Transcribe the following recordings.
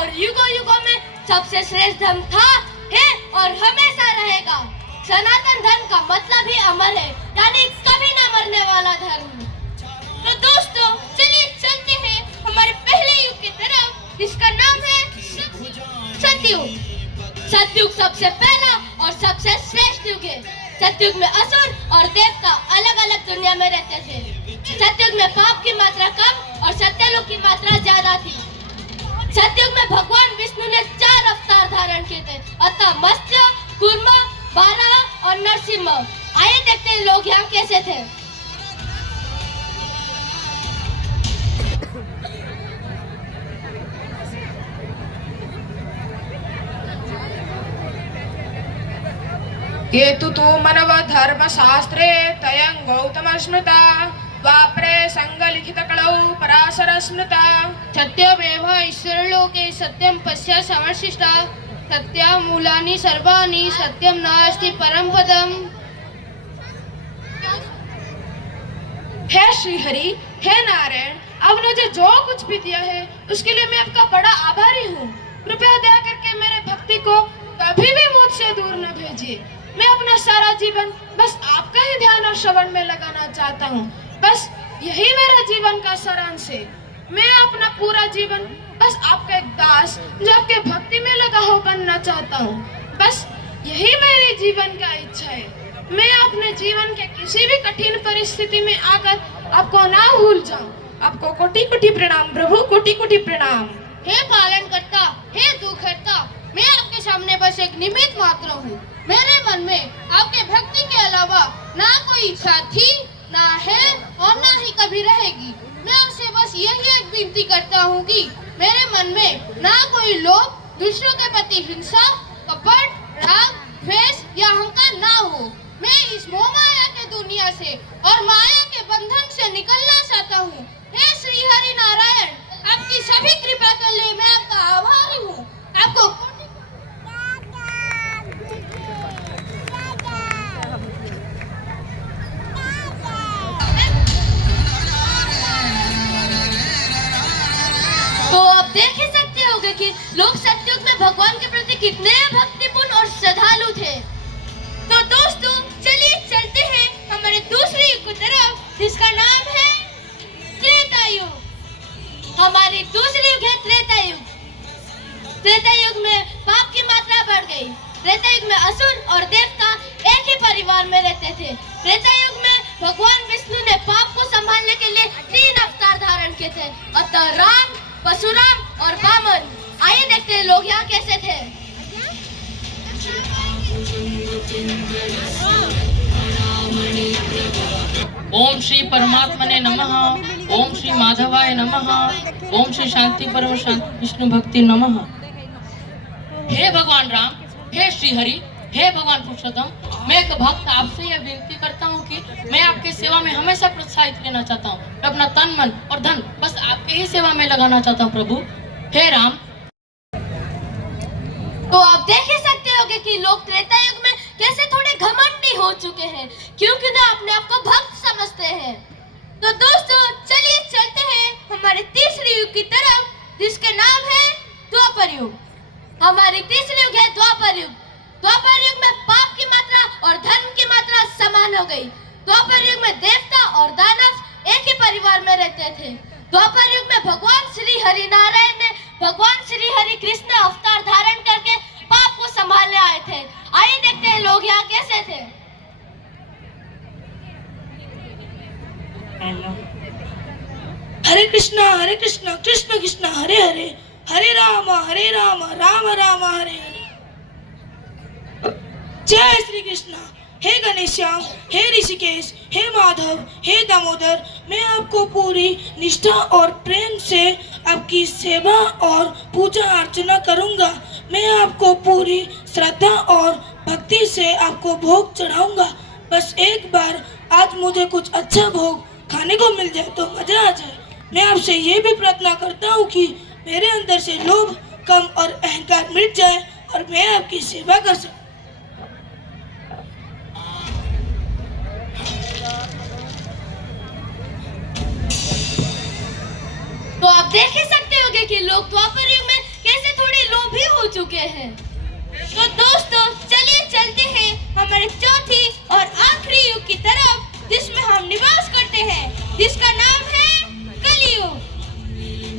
और युगों युगों में सबसे श्रेष्ठ धर्म था, है और हमेशा रहेगा। सनातन धर्म का मतलब ही अमर है, यानी कभी न मरने वाला धर्म। तो दोस्तों चलिए चलते हैं हमारे पहले युग की तरफ, जिसका नाम है सतयुग। सतयुग सबसे पहला और सबसे श्रेष्ठ युग है। सतयुग में असुर और देवता अलग अलग दुनिया में रहते थे। सतयुग में पाप की मात्रा कम और सत्यलोक की मात्रा ज्यादा थी। सतयुग में भगवान विष्णु ने 4 अवतार धारण किए थे, अतः मत्स्य, कूर्म, वाराह और नरसिंह। आइए देखते हैं लोग यहाँ कैसे थे। केतु तो मनव धर्म शास्त्रे तयं गौतम स्मृता द्वापरे संगलिखित कलौ पराशर स्मृता सत्यमेव ईश्वरलोके सत्यं पश्य समर्शिष्टा सत्यामूलानि सर्वाणि सत्यं नास्ति परम पदम। हे श्री हरि, हे नारायण, आपने मुझे जो कुछ भी दिया है उसके लिए मैं आपका बड़ा आभारी हूँ। कृपया दया करके मेरे भक्ति को कभी भी मुझसे दूर न भेजिए। मैं अपना सारा जीवन बस आपका ही ध्यान और श्रवण में लगाना चाहता हूँ। बस यही मेरा जीवन का सारांश है। मैं अपना पूरा जीवन बस आपका एक दास जो आपके भक्ति में लगा हो बनना चाहता हूँ। बस यही मेरी जीवन का इच्छा है। मैं अपने जीवन के किसी भी कठिन परिस्थिति में आकर आपको ना भूल जाऊं। आपको कोटि कोटि प्रणाम प्रभु, कोटि कोटि प्रणाम। हे पालन करता, हे दुख हरता, मैं आपके सामने बस एक निमित्त मात्र हूँ। मेरे मन में आपके भक्ति के अलावा ना कोई इच्छा थी, ना है और ना ही कभी रहेगी। मैं आपसे बस यही एक विनती करता हूँ कि मेरे मन में ना कोई लोभ, दूसरों के प्रति हिंसा, कपट, राग, द्वेष या अहंकार ना हो। मैं इस मोह माया के दुनिया से और माया के बंधन से निकलना चाहता हूँ। हे श्री हरि नारायण, आपकी सभी कृपा के लिए मैं आपका आभारी हूँ। आपको तो आप देख ही सकते होंगे कि लोग सतयुग में भगवान के प्रति कितने भक्तिपूर्ण और श्रद्धालु थे। तो दोस्तों चलिए चलते हैं हमारे दूसरे युग की तरफ, जिसका नाम है त्रेता युग। हमारी दूसरी युग है त्रेता युग। त्रेता युग में पाप की मात्रा बढ़ गई। त्रेता युग में असुर और देवता एक ही परिवार में रहते थे। त्रेता युग में भगवान विष्णु ने पाप को संभालने के लिए 3 अवतार धारण किए थे, अतः राम, परशुराम और वामन। आइए देखते हैं लोग यहाँ कैसे थे। ओम श्री परमात्मने नमः। ओम श्री माधवाय नमः। ओम श्री शांति परम शांति विष्णु भक्ति नमः। हे भगवान राम, हे श्री हरि, हे भगवान पुरुषोत्तम, मैं एक भक्त आपसे यह विनती करता हूँ कि मैं आपके सेवा में हमेशा प्रोत्साहित लेना चाहता हूँ। मैं अपना तन मन और धन बस आपके ही सेवा में लगाना चाहता हूँ प्रभु। हे राम। तो आप देख ही सकते होंगे कि लोग त्रेता युग में कैसे थोड़े घमंडी हो चुके हैं, क्योंकि वो अपने आप को भक्त समझते हैं। तो दोस्तों चलिए चलते हैं हमारे तीसरे युग की तरफ, जिसका नाम है द्वापर युग। हमारी तीसरी युग है द्वापर युग। द्वापर युग में पाप की मात्रा और धर्म की मात्रा समान हो गई। द्वापर युग में देवता और दानव एक ही परिवार में रहते थे। द्वापर युग में भगवान श्री हरि नारायण ने भगवान श्री हरि कृष्ण अवतार धारण करके पाप को संभालने आए थे। आइए देखते हैं लोग यहाँ कैसे थे। हरे कृष्णा कृष्ण कृष्ण हरे हरे, हरे राम राम राम हरे हरे। जय श्री कृष्ण। हे गणेश्याम, हे ऋषिकेश, हे माधव, हे दामोदर, मैं आपको पूरी निष्ठा और प्रेम से आपकी सेवा और पूजा अर्चना करूंगा। मैं आपको पूरी श्रद्धा और भक्ति से आपको भोग चढ़ाऊंगा। बस एक बार आज मुझे कुछ अच्छा भोग खाने को मिल जाए तो मजा आ जाए। मैं आपसे ये भी प्रार्थना करता हूँ कि मेरे अंदर से लोभ कम और अहंकार मिट जाए और मैं आपकी सेवा कर सकूं। तो आप देख ही सकते होंगे कि लोग द्वापर युग में कैसे तो दोस्तों चलिए चलते हैं हमारे चौथी और आखिरी युग की तरफ, जिसमें हम निवास करते हैं, जिसका नाम है कलयुग।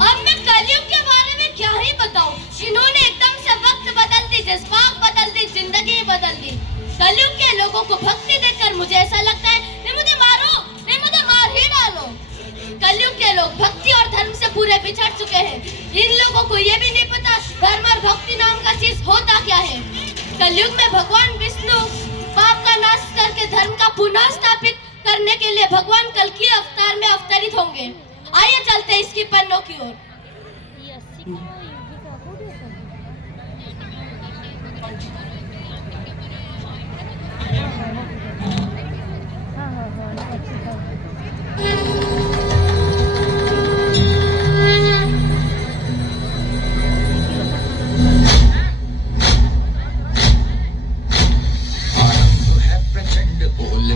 अब मैं कलयुग के बारे में क्या ही बताऊं, इन्होंने एकदम से वक्त बदल दी, जज्बात बदल दी, जिंदगी बदल दी। कलयुग के लोगों को भक्ति देखकर मुझे ऐसा लगता है नहीं मुझे मारो, नहीं मुझे मार ही डालो। कलयुग के लोग भक्ति और धर्म से पूरे बिछड़ चुके हैं। इन लोगों को ये भी नहीं पता धर्म और भक्ति नाम का चीज होता क्या है। कलयुग में भगवान विष्णु पाप का नाश करके धर्म का पुनः स्थापित करने के लिए भगवान कल की अवतार में अवतरित होंगे। आइए चलते इसकी पन्नों की ओर।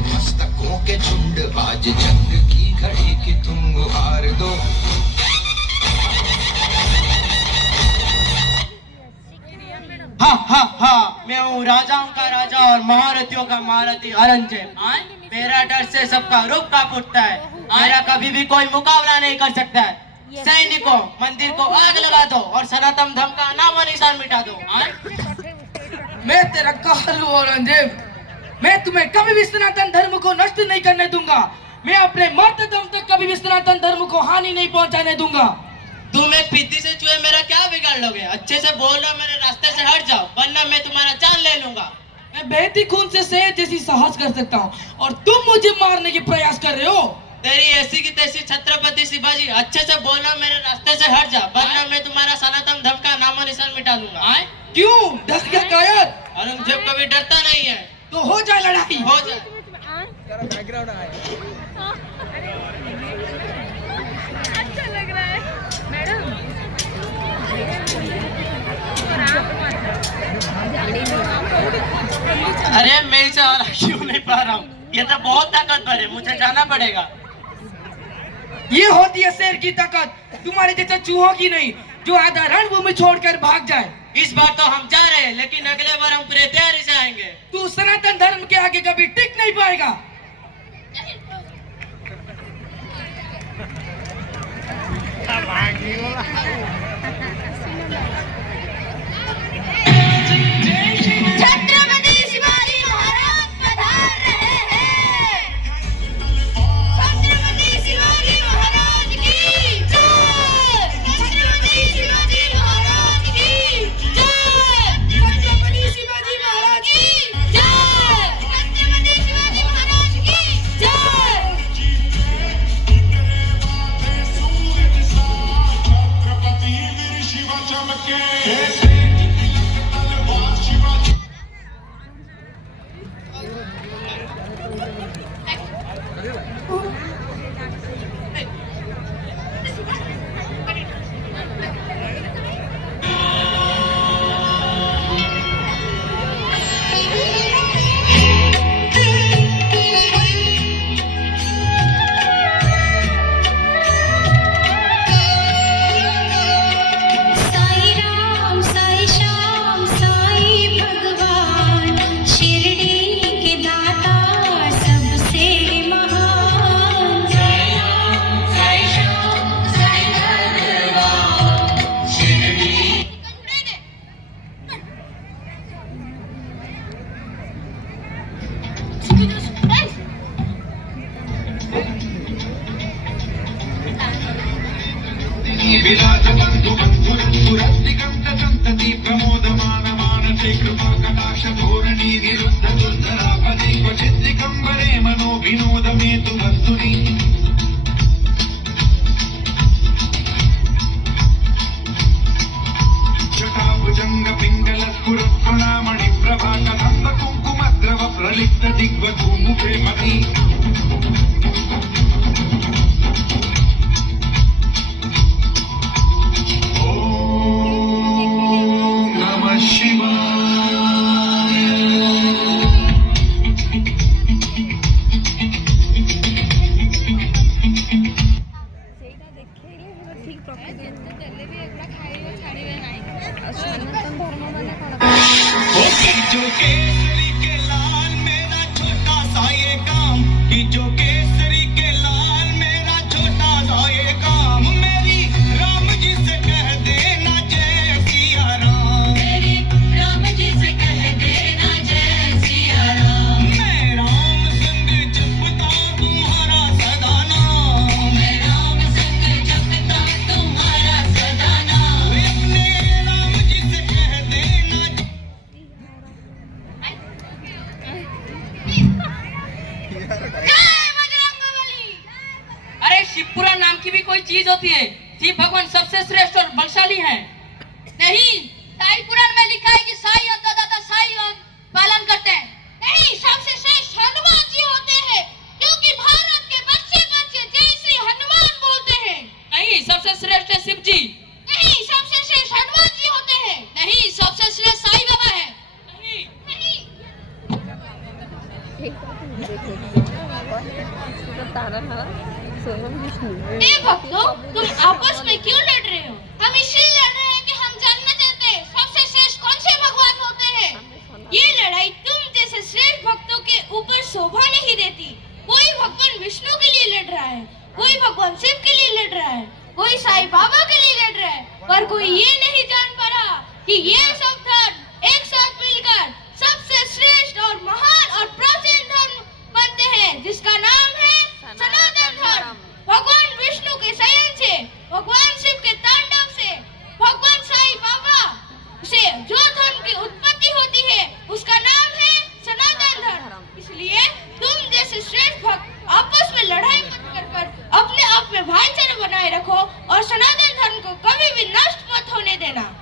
मस्तकों के झुंड, आज जंग की घड़ी की तुम गुहार दो। हा हा हा, मैं हूँ राजाओं का राजा और महारथियों का महारथी औरंगजेब। मेरा डर से सबका रुख कांप उठता है। मेरा कभी भी कोई मुकाबला नहीं कर सकता है। सैनिकों, मंदिर को आग लगा दो और सनातन धर्म का नामो निशान मिटा दो। मैं तेरा कालू औरंगजेब, मैं तुम्हें कभी भी सनातन धर्म को नष्ट नहीं करने दूंगा। मैं अपने मरते दम तक कभी भी सनातन धर्म को हानि नहीं पहुंचाने दूंगा। तुम एक फिद्दी से चूहे मेरा क्या बिगाड़ लोगे? अच्छे से बोलो, मेरे रास्ते से हट जाओ, वरना मैं तुम्हारा जान ले लूंगा। मैं बहती खून से शेर जैसी साहस कर सकता हूँ और तुम मुझे मारने के प्रयास कर रहे हो। तेरी ऐसी की तैसी छत्रपति शिवाजी, अच्छे से बोलो, मेरे रास्ते से हट जा, वरना मैं तुम्हारा सनातन धर्म का नामो निशान मिटा दूंगा। क्यों डर गया कायर? औरंगजेब कभी डरता नहीं है। तो हो जाए लड़ाई, हो जाए। अरे मैं इसे और क्यों नहीं पा रहा हूँ? ये तो बहुत ताकतवर है, मुझे जाना पड़ेगा। ये होती है शेर की ताकत, तुम्हारे जैसे चूहों की नहीं, जो आधा रणभूमि छोड़कर भाग जाए। इस बार तो हम जा रहे हैं, लेकिन अगले बार हम पूरे तैयारी से आएंगे। तू सनातन धर्म के आगे कभी टिक नहीं पाएगा। छत्रपति शिवाजी महाराज पधार रहे हैं। छत्रपति शिवाजी महाराज की जय। छत्रपति शिवाजी महाराज की जय। छत्रपति शिवाजी महाराज की जय। छत्रपति शिवाजी महाराज की जय। छत्रपति वीर शिव चमके। साई राम साई श्याम साई भगवान, शिरडी के दाता सबसे महान। साई राम साई श्याम साई भगवान, शिरडी। विराज बंधु बंधुरंधुरदिगंत संतति प्रमोदमान मानसे कृपा कटाक्ष धोरणी निरुद्ध दुर्धरापदे क्वचित् दिगंबरे मनो विनोद मेतु बंधुनि। जटाभुजंग पिंगल स्फुरत्प्रणामणि प्रभा कदम्ब कुंकुमद्रव प्रलिप्त दिग्वधूमुखे मणि। जो केसरी के लाल मेरा छोटा सा ये काम, कि जो केसरी के लाल मेरा छोटा सा ये काम, मेरी राम जी से कह देना जय सिया राम, मेरी राम जी से कह देना जय सिया राम। मैं राम संग जपता तुम्हारा सदा नाम, मैं राम संग जपता तुम्हारा सदा नाम, अपने राम जी से कह देना। जय बजरंगबली। अरे शिवपुरा नाम की भी कोई चीज होती है? शिव भगवान सबसे श्रेष्ठ और बलशाली हैं। नहीं, साई पुराण में लिखा है कि साई और दादा साई और पालन करते हैं। नहीं, सबसे श्रेष्ठ हनुमान जी होते हैं, क्योंकि भारत के बच्चे बच्चे जय श्री हनुमान बोलते हैं। नहीं, सबसे श्रेष्ठ है शिव जी। नहीं, सबसे श्रेष्ठ हनुमान जी होते हैं। नहीं, सबसे श्रेष्ठ साई बाबा है। नहीं, नहीं, ए भक्तों, तुम आपस में क्यों लड़ रहे हो? हम इसलिए लड़ रहे हैं कि हम जानना चाहते हैं सबसे श्रेष्ठ कौन से भगवान होते हैं। ये लड़ाई तुम जैसे श्रेष्ठ भक्तों के ऊपर शोभा नहीं देती। कोई भगवान विष्णु के लिए लड़ रहा है, कोई भगवान शिव के लिए लड़ रहा है, कोई साईं बाबा के लिए लड़ रहा है, पर कोई ये नहीं जान पा रहा कि ये सब धर्म एक साथ मिलकर सबसे श्रेष्ठ और महान और प्राचीन धर्म बनते हैं, जिसका नाम है सनातन धर्म। भगवान विष्णु के शयन से, भगवान शिव के तांडव से, भगवान साईं बाबा से जो धर्म की उत्पत्ति होती है, उसका नाम है सनातन धर्म। इसलिए तुम जैसे श्रेष्ठ भक्त आपस में लड़ाई मत कर अपने आप में भाईचारा बनाए रखो और सनातन धर्म को कभी भी नष्ट मत होने देना।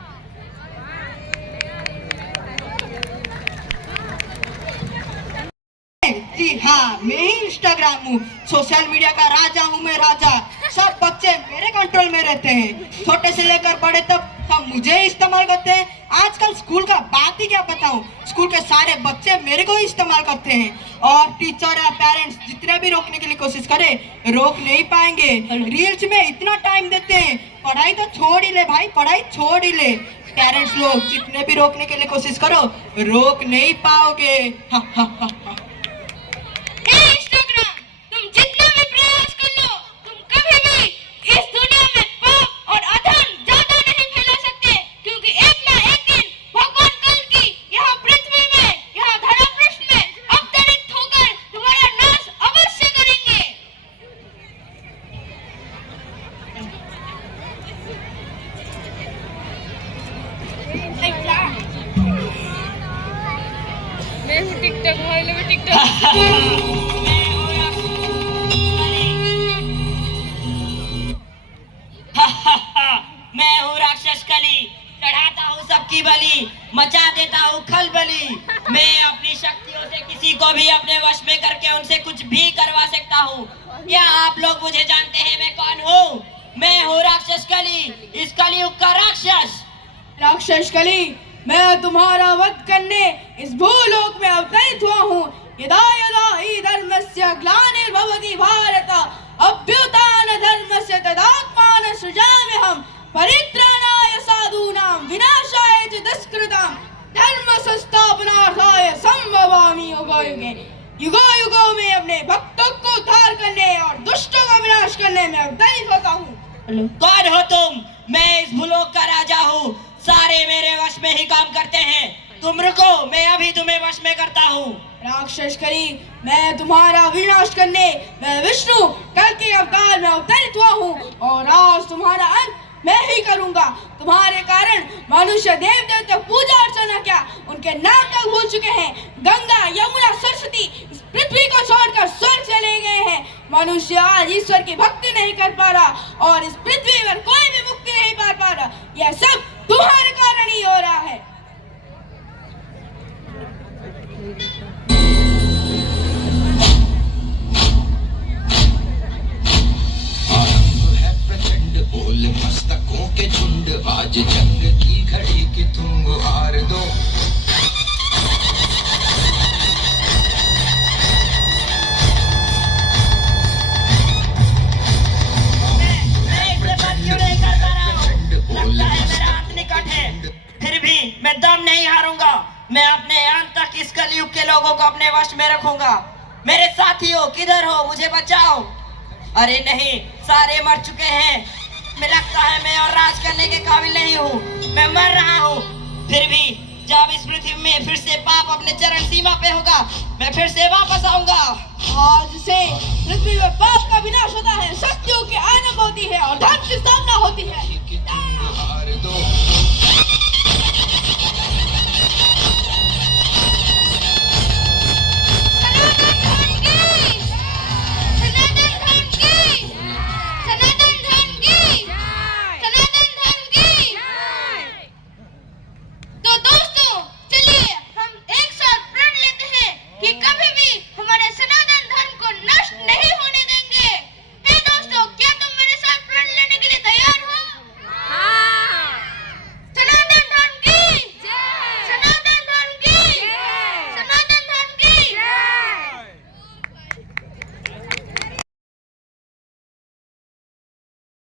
जी हाँ, मैं ही इंस्टाग्राम हूँ, सोशल मीडिया का राजा हूँ मैं राजा। सब बच्चे मेरे कंट्रोल में रहते हैं, छोटे से लेकर बड़े तक सब मुझे इस्तेमाल करते हैं। आजकल स्कूल का बात ही क्या बताऊँ, स्कूल के सारे बच्चे मेरे को ही इस्तेमाल करते हैं और टीचर या पेरेंट्स जितने भी रोकने के लिए कोशिश करे रोक नहीं पाएंगे। रील्स में इतना टाइम देते हैं, पढ़ाई तो छोड़ ही ले भाई, पढ़ाई छोड़ ही ले। पेरेंट्स लोग जितने भी रोकने के लिए कोशिश करो रोक नहीं पाओगे। हा हा हा हा। इंस्टाग्राम, तुम जितना भी प्रयास कर लो, तुम कभी भी इस दुनिया में पाप और अधर्म ज्यादा नहीं फैला सकते, क्योंकि एक ना एक दिन भगवान कल की यहाँ पृथ्वी में, यहाँ धरा पृष्ठ में अवतरित होकर तुम्हारा नाश अवश्य करेंगे। मैं हूँ राक्षस कली, चढ़ाता हूँ सबकी बलि, मचा देता हूँ खलबली। मैं अपनी शक्तियों से किसी को भी अपने वश में करके उनसे कुछ भी करवा सकता हूँ। क्या आप लोग मुझे जानते हैं मैं कौन हूँ? मैं हूँ राक्षस कली, इस कलयुग का राक्षस। राक्षस कली, मैं तुम्हारा वध करने इस भूलोक में अवतरित हुआ हूँ। यदा यदा हि धर्मस्य ग्लानिर्भवति भारत अभ्युत्थान धर्मस्य तदात्मानं सृजाम्यहम् परित्राणाय साधूनां विनाशाय च दुष्कृतां धर्म संस्थापनार्थाय संभवामि युगे युगे। युगों युगों में अपने भक्तों को उद्धार करने और दुष्टों का विनाश करने में अवतरित होता हूँ। कौन हो तुम? मैं इस भूलोक का राजा हूँ, सारे मेरे वश में ही काम करते हैं। तुम रुको, मैं अभी तुम्हें वश में करता हूँ। राक्षस कली, मैं तुम्हारा विनाश करने मैं विष्णु कल के अवतार में अवतरित हुआ हूँ और आज तुम्हारा अंत मैं ही करूँगा। तुम्हारे कारण मनुष्य देव देवता पूजा अर्चना क्या उनके नाम तक भूल चुके हैं। गंगा यमुना सरस्वती इस पृथ्वी को छोड़कर स्वर्ग चले गए हैं। मनुष्य आज ईश्वर की भक्ति नहीं कर पा रहा और इस पृथ्वी पर कोई भी मुक्ति नहीं पा रहा। यह सब तुम्हारे कारण ही हो रहा है। आरंभ है प्रचंड बोल मस्तकों के झुंड, आज जंग की घड़ी कि तुम हार दो। फिर भी मैं दम नहीं हारूंगा। मैं अपने अंत तक इस कलयुग के लोगों को अपने वश में रखूंगा। मेरे साथियों किधर हो, मुझे बचाओ। अरे नहीं, सारे मर चुके हैं। मैं लगता है मैं और राज करने के काबिल नहीं हूँ, मैं मर रहा हूँ। फिर भी जब इस पृथ्वी में फिर से पाप अपने चरण सीमा पे होगा, मैं फिर से वापस आऊंगा। आज से पृथ्वी में पाप का विनाश होता है, शक्तियों की आनक होती है और धर्म की स्थापना होती है।